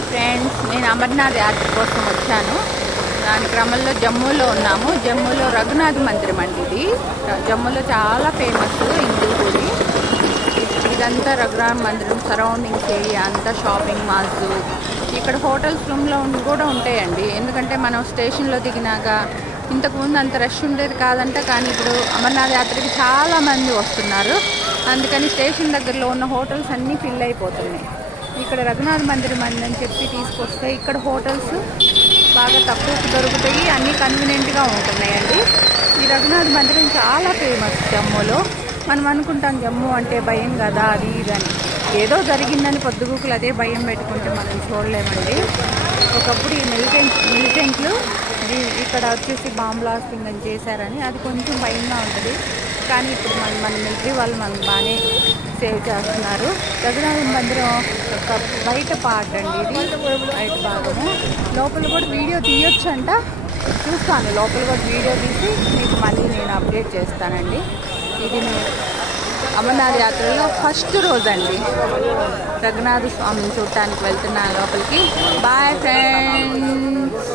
Hi friends, నేను అమర్నాథ్ యాత్ర కోసం వచ్చాను. దాని క్రమంలో జమ్మూలో ఉన్నాము. జమ్మూలో రఘునాథ్ మందిరం అండి. ఇది జమ్మూలో చాలా ఫేమస్ హిందూ గుడి. ఇదంతా రఘునాథ్ మందిరం సరౌండింగ్స్ ఏరియా అంతా షాపింగ్ మాల్స్. ఇక్కడ హోటల్స్ రూమ్లో కూడా ఉంటాయండి. ఎందుకంటే మనం స్టేషన్లో దిగినాక ఇంతకుముందు అంత రష్ ఉండేది కాదంట, కానీ ఇప్పుడు అమర్నాథ్ యాత్రకి చాలా మంది వస్తున్నారు. అందుకని స్టేషన్ దగ్గరలో ఉన్న హోటల్స్ అన్నీ ఫిల్ అయిపోతున్నాయి. ఇక్కడ రఘునాథ్ మందిరం అని చెప్పి తీసుకొస్తే ఇక్కడ హోటల్స్ బాగా తక్కువకు దొరుకుతాయి, అన్నీ కన్వీనియంట్గా ఉంటున్నాయండి. ఈ రఘునాథ్ మందిరం చాలా ఫేమస్ జమ్మూలో. మనం అనుకుంటాం జమ్మూ అంటే భయం కదా అది ఇదని, ఏదో జరిగిందని పొద్దుగూకులు అదే భయం పెట్టుకుంటే మనం చూడలేమండి. ఒకప్పుడు ఈ మిలిటెంట్లు ఇక్కడ వచ్చేసి బాంబ్ బ్లాస్టింగ్ అని చేశారని అది కొంచెం భయంగా ఉంటుంది. కానీ ఇప్పుడు మన మిలిటరీ వాళ్ళు మనకు బాగానే సేవ్ చేస్తున్నారు. రఘునాథ్ మందిరం ఒక బయట పార్ట్ అండి, ఇది బయట భాగము. లోపల కూడా వీడియో తీయొచ్చు అంట, చూస్తాను. లోపల కూడా వీడియో తీసి మీకు మళ్ళీ నేను అప్డేట్ చేస్తానండి. ఇది అమర్నాథ్ యాత్రలో ఫస్ట్ రోజు అండి. రఘునాథ స్వామిని చూడటానికి వెళ్తున్నాను లోపలికి. Bye friends.